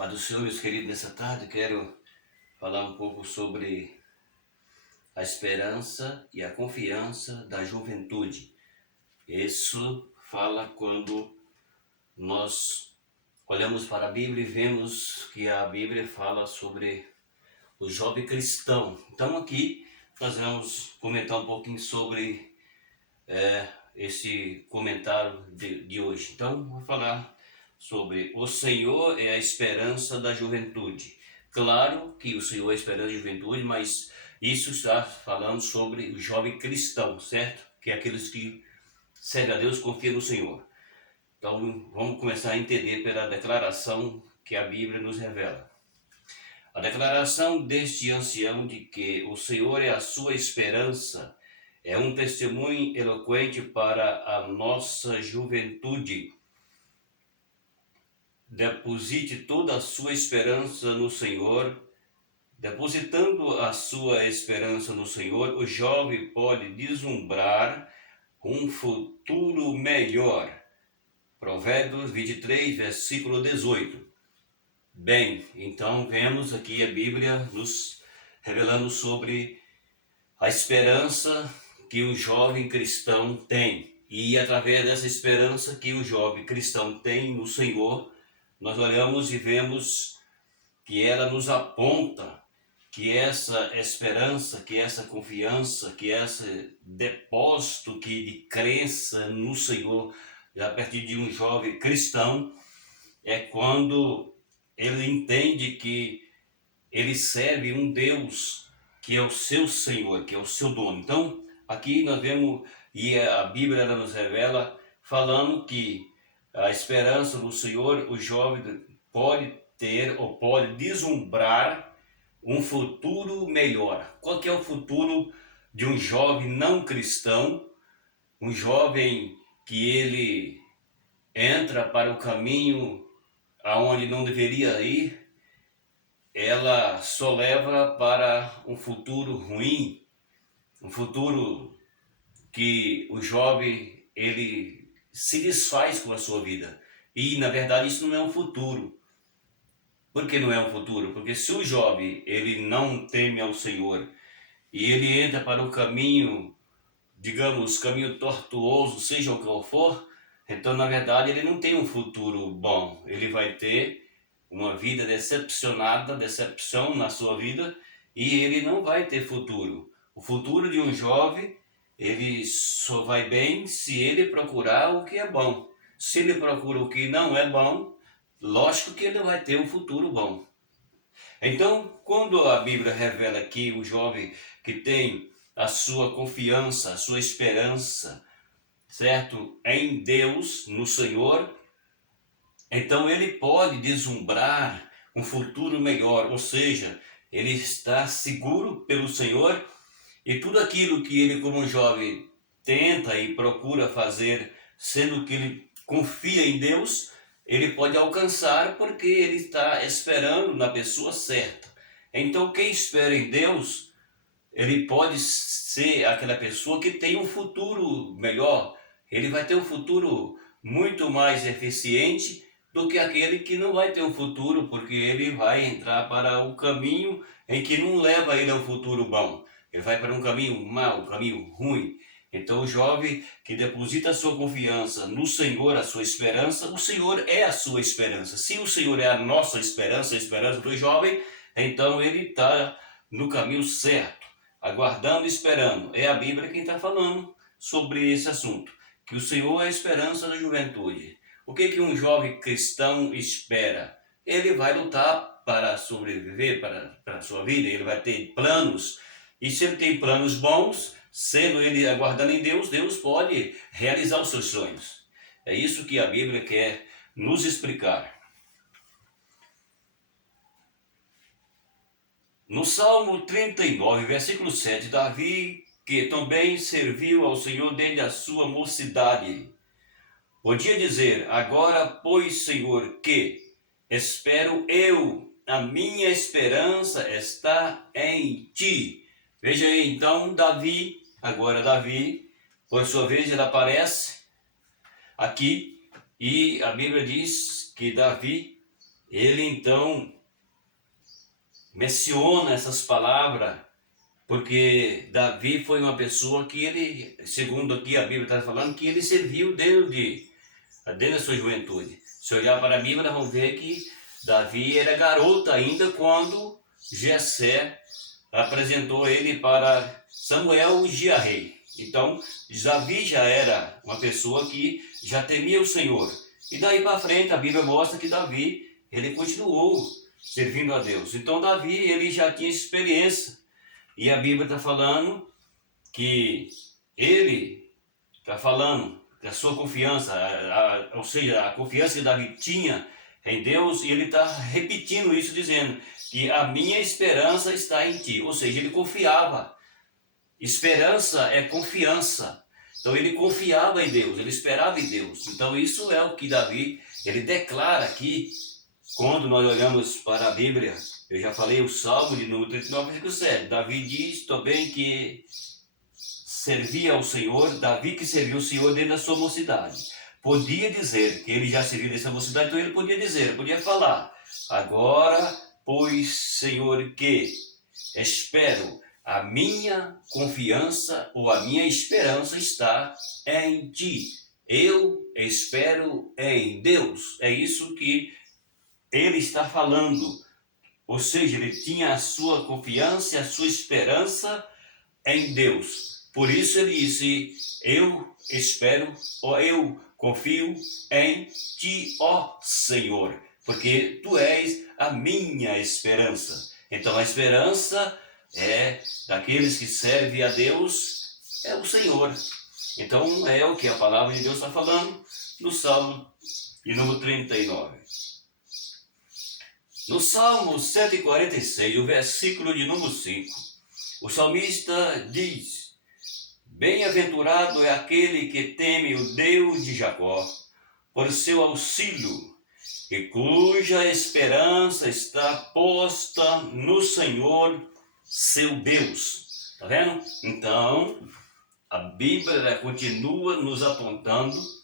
Pai do Senhor, meus queridos, nessa tarde quero falar um pouco sobre a esperança e a confiança da juventude. Isso fala quando nós olhamos para a Bíblia e vemos que a Bíblia fala sobre o jovem cristão. Então aqui nós vamos comentar um pouquinho sobre esse comentário de hoje. Então vou falar sobre o Senhor é a esperança da juventude. Claro que o Senhor é a esperança da juventude, mas isso está falando sobre o jovem cristão, certo? Que é aqueles que servem a Deus, confiam no Senhor. Então vamos começar a entender pela declaração que a Bíblia nos revela. A declaração deste ancião de que o Senhor é a sua esperança é um testemunho eloquente para a nossa juventude. Deposite toda a sua esperança no Senhor. Depositando a sua esperança no Senhor, o jovem pode vislumbrar um futuro melhor. Provérbios 23, versículo 18. Bem, então vemos aqui a Bíblia nos revelando sobre a esperança que o jovem cristão tem. E através dessa esperança que o jovem cristão tem no Senhor, nós olhamos e vemos que ela nos aponta que essa esperança, que essa confiança, que esse depósito de crença no Senhor, a partir de um jovem cristão, é quando ele entende que ele serve um Deus que é o seu Senhor, que é o seu dono. Então, aqui nós vemos, e a Bíblia ela nos revela, falando que a esperança do Senhor, o jovem pode ter ou pode vislumbrar um futuro melhor. Qual que é o futuro de um jovem não cristão? Um jovem que ele entra para o caminho aonde não deveria ir, ela só leva para um futuro ruim, um futuro que o jovem ele se desfaz com a sua vida. E na verdade isso não é um futuro. Por que não é um futuro? Porque se o jovem ele não teme ao Senhor e ele entra para o caminho, digamos, caminho tortuoso, seja o qual for, então na verdade ele não tem um futuro bom. Ele vai ter uma vida decepcionada, decepção na sua vida, e ele não vai ter futuro. O futuro de um jovem, ele só vai bem se ele procurar o que é bom. Se ele procura o que não é bom, lógico que ele vai ter um futuro bom. Então, quando a Bíblia revela que o jovem que tem a sua confiança, a sua esperança, certo? Em Deus, no Senhor, então ele pode vislumbrar um futuro melhor, ou seja, ele está seguro pelo Senhor e tudo aquilo que ele como jovem tenta e procura fazer, sendo que ele confia em Deus, ele pode alcançar porque ele está esperando na pessoa certa. Então quem espera em Deus, ele pode ser aquela pessoa que tem um futuro melhor, ele vai ter um futuro muito mais eficiente do que aquele que não vai ter um futuro, porque ele vai entrar para um caminho em que não leva ele ao futuro bom. Ele vai para um caminho mau, um caminho ruim. Então o jovem que deposita a sua confiança no Senhor, a sua esperança, o Senhor é a sua esperança. Se o Senhor é a nossa esperança, a esperança do jovem, então ele está no caminho certo, aguardando e esperando. É a Bíblia quem está falando sobre esse assunto, que o Senhor é a esperança da juventude. O que um jovem cristão espera? Ele vai lutar para sobreviver, para a sua vida, ele vai ter planos, e se ele tem planos bons, sendo ele aguardando em Deus, Deus pode realizar os seus sonhos. É isso que a Bíblia quer nos explicar. No Salmo 39, versículo 7, Davi, que também serviu ao Senhor desde a sua mocidade, podia dizer: agora, pois, Senhor, que espero eu, a minha esperança está em ti. Veja aí, então, Davi, por sua vez, ele aparece aqui, e a Bíblia diz que Davi, ele então menciona essas palavras, porque Davi foi uma pessoa que ele, segundo aqui a Bíblia está falando, que ele serviu desde a sua juventude. Se olhar para a Bíblia, nós vamos ver que Davi era garoto ainda quando Jessé apresentou ele para Samuel, ungia rei. Então, Davi já era uma pessoa que já temia o Senhor. E daí para frente, a Bíblia mostra que Davi, ele continuou servindo a Deus. Então, Davi, ele já tinha experiência. E a Bíblia está falando que ele está falando da sua confiança, ou seja, a confiança que Davi tinha em Deus, e ele está repetindo isso, dizendo que a minha esperança está em ti. Ou seja, ele confiava. Esperança é confiança. Então ele confiava em Deus, ele esperava em Deus. Então isso é o que Davi, ele declara aqui, quando nós olhamos para a Bíblia. Eu já falei o Salmo de número 39, versículo 7. Davi diz também que servia ao Senhor, Davi que serviu o Senhor desde a sua mocidade. Podia dizer que ele já serviu dessa mocidade, então ele podia dizer, podia falar: agora, pois, Senhor, que espero, a minha confiança ou a minha esperança está em ti. Eu espero em Deus. É isso que ele está falando. Ou seja, ele tinha a sua confiança e a sua esperança em Deus. Por isso ele disse: eu espero, ou eu confio em ti, ó Senhor, porque tu és a minha esperança. Então a esperança é daqueles que servem a Deus, é o Senhor. Então é o que a palavra de Deus está falando no Salmo de número 39. No Salmo 146, o versículo de número 5, o salmista diz: bem-aventurado é aquele que teme o Deus de Jacó, por seu auxílio, e cuja esperança está posta no Senhor, seu Deus. Está vendo? Então, a Bíblia continua nos apontando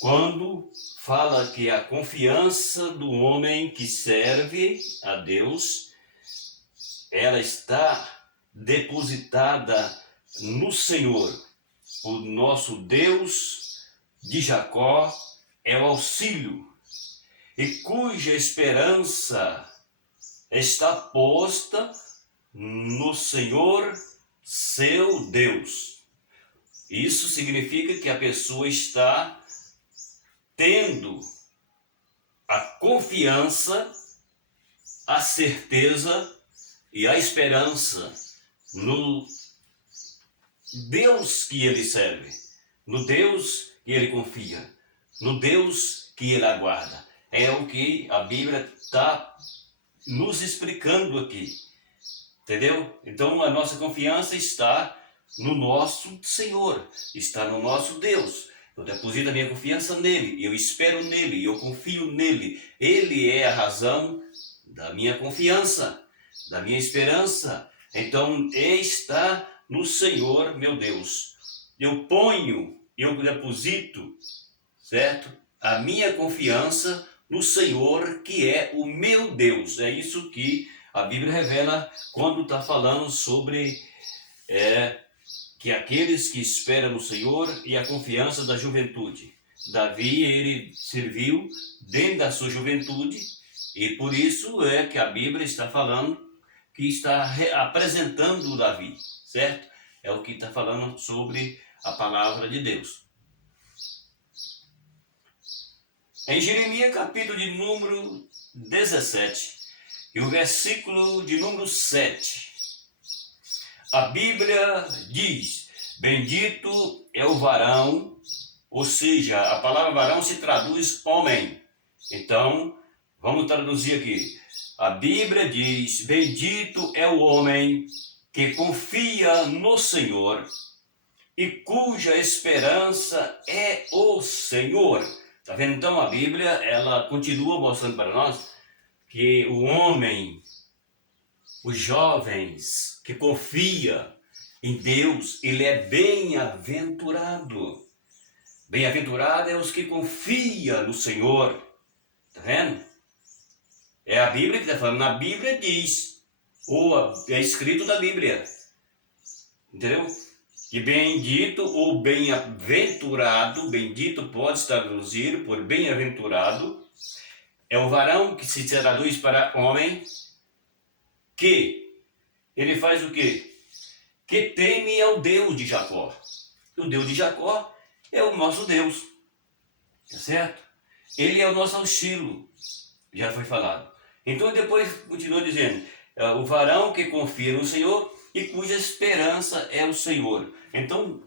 quando fala que a confiança do homem que serve a Deus, ela está depositada no Senhor. O nosso Deus de Jacó é o auxílio, e cuja esperança está posta no Senhor, seu Deus. Isso significa que a pessoa está tendo a confiança, a certeza e a esperança no Deus que ele serve, no Deus que ele confia, no Deus que ele aguarda. É o que a Bíblia está nos explicando aqui, entendeu? Então a nossa confiança está no nosso Senhor, está no nosso Deus. Eu deposito a minha confiança nele, eu espero nele, eu confio nele. Ele é a razão da minha confiança, da minha esperança. Então está no Senhor, meu Deus. Eu deposito, certo? A minha confiança no Senhor, que é o meu Deus. É isso que a Bíblia revela quando está falando sobre que aqueles que esperam no Senhor e a confiança da juventude. Davi, ele serviu dentro da sua juventude, e por isso é que a Bíblia está falando, que está apresentando Davi, certo? É o que está falando sobre a palavra de Deus. Em Jeremias, capítulo de número 17, e o versículo de número 7, a Bíblia diz: bendito é o varão, ou seja, a palavra varão se traduz homem. Então, vamos traduzir aqui. A Bíblia diz: bendito é o homem que confia no Senhor e cuja esperança é o Senhor. Está vendo? Então a Bíblia, ela continua mostrando para nós que o homem, os jovens que confia em Deus, ele é bem-aventurado. Bem-aventurado é os que confiam no Senhor. Está vendo? É a Bíblia que está falando. Na Bíblia diz, ou é escrito na Bíblia. Entendeu? Que bendito ou bem-aventurado, bendito pode se traduzir por bem-aventurado, é o varão que se traduz para homem, que ele faz o quê? Que teme ao Deus de Jacó. O Deus de Jacó é o nosso Deus, tá certo? Ele é o nosso auxílio, já foi falado. Então depois continua dizendo, o varão que confia no Senhor e cuja esperança é o Senhor. Então,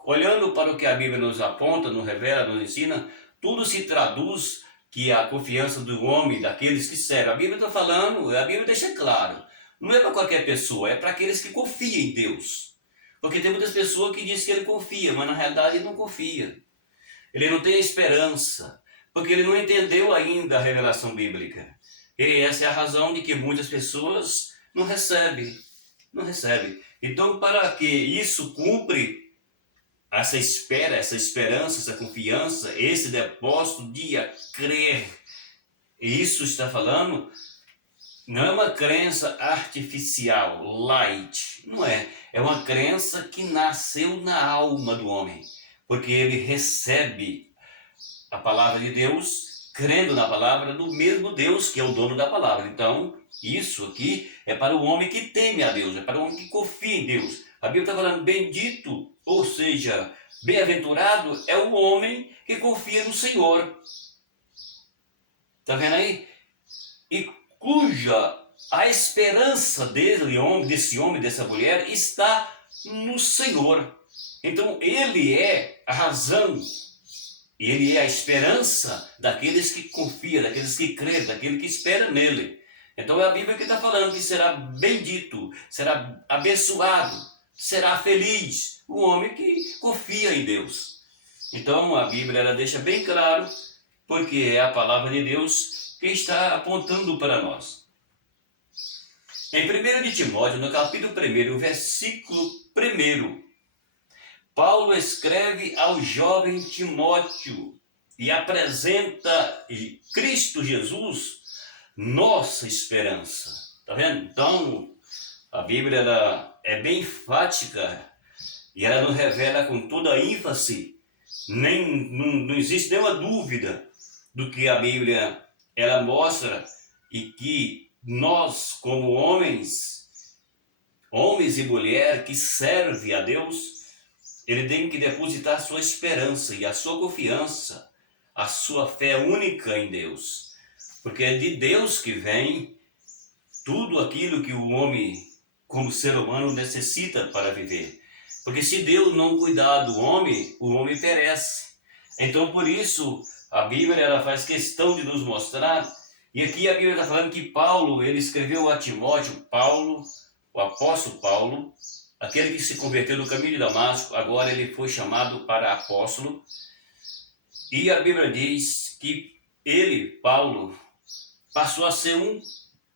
olhando para o que a Bíblia nos aponta, nos revela, nos ensina, tudo se traduz que a confiança do homem, daqueles que servem. A Bíblia está falando, a Bíblia deixa claro, não é para qualquer pessoa, é para aqueles que confiam em Deus. Porque tem muitas pessoas que dizem que ele confia, mas na realidade ele não confia. Ele não tem esperança, porque ele não entendeu ainda a revelação bíblica. E essa é a razão de que muitas pessoas não recebem. Não recebem. Então, para que isso cumpre, essa espera, essa esperança, essa confiança, esse depósito de crer, e isso está falando, não é uma crença artificial, light, não é. É uma crença que nasceu na alma do homem, porque ele recebe a palavra de Deus, crendo na palavra do mesmo Deus que é o dono da palavra. Então, isso aqui é para o homem que teme a Deus, é para o homem que confia em Deus. A Bíblia está falando bendito, ou seja, bem-aventurado é o homem que confia no Senhor. Está vendo aí? E cuja a esperança desse homem, dessa mulher, está no Senhor. Então, ele é a razão, ele é a esperança daqueles que confiam, daqueles que creem, daqueles que esperam nele. Então, é a Bíblia que está falando que será bendito, será abençoado, será feliz o homem que confia em Deus. Então, a Bíblia ela deixa bem claro, porque é a palavra de Deus que está apontando para nós. Em 1 de Timóteo, no capítulo 1, versículo 1, Paulo escreve ao jovem Timóteo e apresenta Cristo Jesus, nossa esperança. Tá vendo? Então, a Bíblia ela é bem enfática e ela nos revela com toda a ênfase, não existe nenhuma dúvida do que a Bíblia ela mostra, e que nós, como homens e mulheres que servem a Deus, ele tem que depositar sua esperança e a sua confiança, a sua fé única em Deus. Porque é de Deus que vem tudo aquilo que o homem, como ser humano, necessita para viver. Porque se Deus não cuidar do homem, o homem perece. Então, por isso, a Bíblia ela faz questão de nos mostrar. E aqui a Bíblia está falando que Paulo, ele escreveu a Timóteo, o apóstolo Paulo, aquele que se converteu no caminho de Damasco, agora ele foi chamado para apóstolo. E a Bíblia diz que ele, Paulo, passou a ser um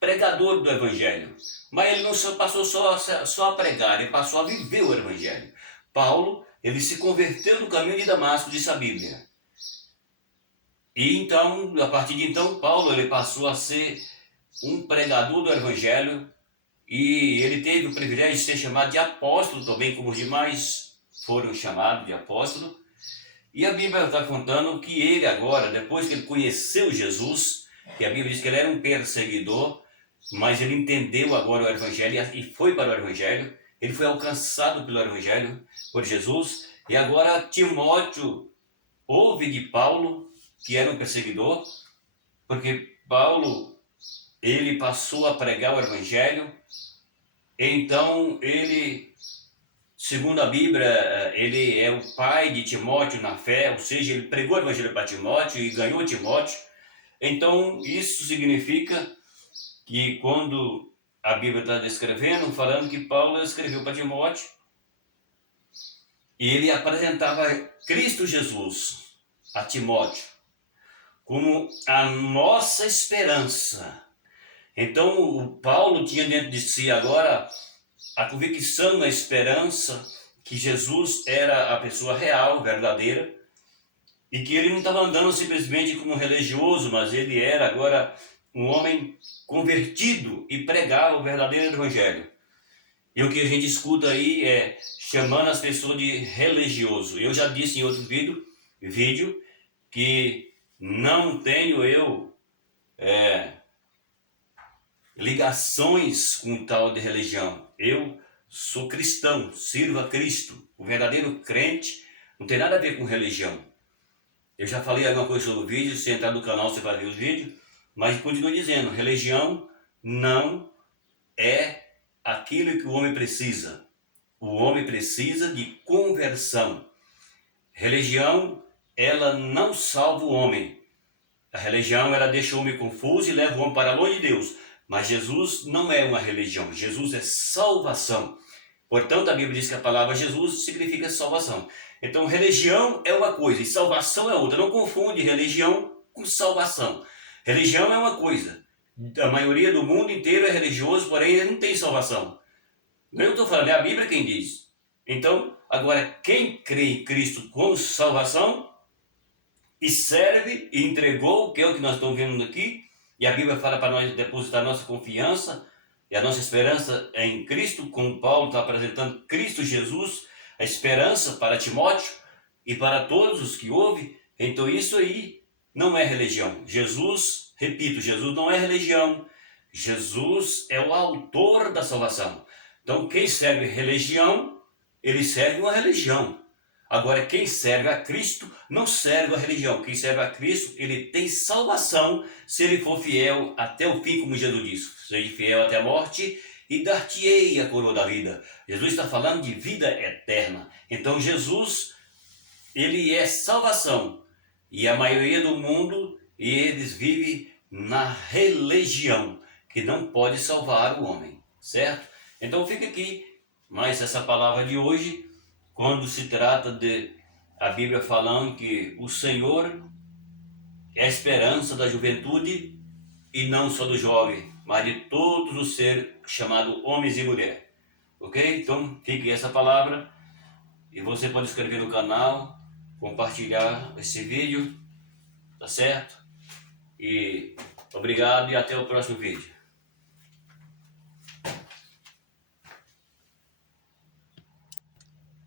pregador do Evangelho. Mas ele não passou só a pregar, ele passou a viver o Evangelho. Paulo, ele se converteu no caminho de Damasco, diz a Bíblia. E então, a partir de então, Paulo ele passou a ser um pregador do Evangelho, e ele teve o privilégio de ser chamado de apóstolo também, como os demais foram chamados de apóstolo. E a Bíblia está contando que ele agora, depois que ele conheceu Jesus, que a Bíblia diz que ele era um perseguidor, mas ele entendeu agora o Evangelho e foi para o Evangelho. Ele foi alcançado pelo Evangelho, por Jesus. E agora Timóteo ouve de Paulo, que era um perseguidor, porque Paulo, ele passou a pregar o Evangelho. Então ele, segundo a Bíblia, ele é o pai de Timóteo na fé, ou seja, ele pregou o Evangelho para Timóteo e ganhou Timóteo. Então isso significa que quando a Bíblia está descrevendo, falando que Paulo escreveu para Timóteo, e ele apresentava Cristo Jesus a Timóteo como a nossa esperança. Então o Paulo tinha dentro de si agora a convicção, a esperança que Jesus era a pessoa real, verdadeira, e que ele não estava andando simplesmente como religioso, mas ele era agora um homem convertido e pregar o verdadeiro evangelho. E o que a gente escuta aí é chamando as pessoas de religioso. Eu já disse em outro vídeo que não tenho eu ligações com tal de religião. Eu sou cristão, sirvo a Cristo. O verdadeiro crente não tem nada a ver com religião. Eu já falei alguma coisa sobre o vídeo, se entrar no canal você vai ver os vídeos, mas continuo dizendo, religião não é aquilo que o homem precisa. O homem precisa de conversão. Religião, ela não salva o homem. A religião, ela deixa o homem confuso e leva o homem para longe de Deus. Mas Jesus não é uma religião, Jesus é salvação. Portanto, a Bíblia diz que a palavra Jesus significa salvação. Então, religião é uma coisa e salvação é outra. Não confunde religião com salvação. Religião é uma coisa. A maioria do mundo inteiro é religioso, porém não tem salvação. Não é eu estou falando, é a Bíblia quem diz. Então, agora, quem crê em Cristo como salvação e serve e entregou, que é o que nós estamos vendo aqui, e a Bíblia fala para nós depositar nossa confiança e a nossa esperança é em Cristo, como Paulo está apresentando Cristo Jesus, a esperança para Timóteo e para todos os que ouvem. Então isso aí não é religião. Jesus, repito, Jesus não é religião. Jesus é o autor da salvação. Então quem serve religião, ele serve uma religião. Agora, quem serve a Cristo não serve a religião. Quem serve a Cristo, ele tem salvação se ele for fiel até o fim, como Jesus disse. Seja fiel até a morte e dar-te-ei a coroa da vida. Jesus está falando de vida eterna. Então, Jesus, ele é salvação. E a maioria do mundo, eles vivem na religião, que não pode salvar o homem, certo? Então, fica aqui mais essa palavra de hoje, quando se trata de a Bíblia falando que o Senhor é a esperança da juventude e não só do jovem, mas de todos os seres chamados homens e mulheres. Ok? Então fique essa palavra e você pode inscrever no canal, compartilhar esse vídeo, tá certo? E obrigado e até o próximo vídeo.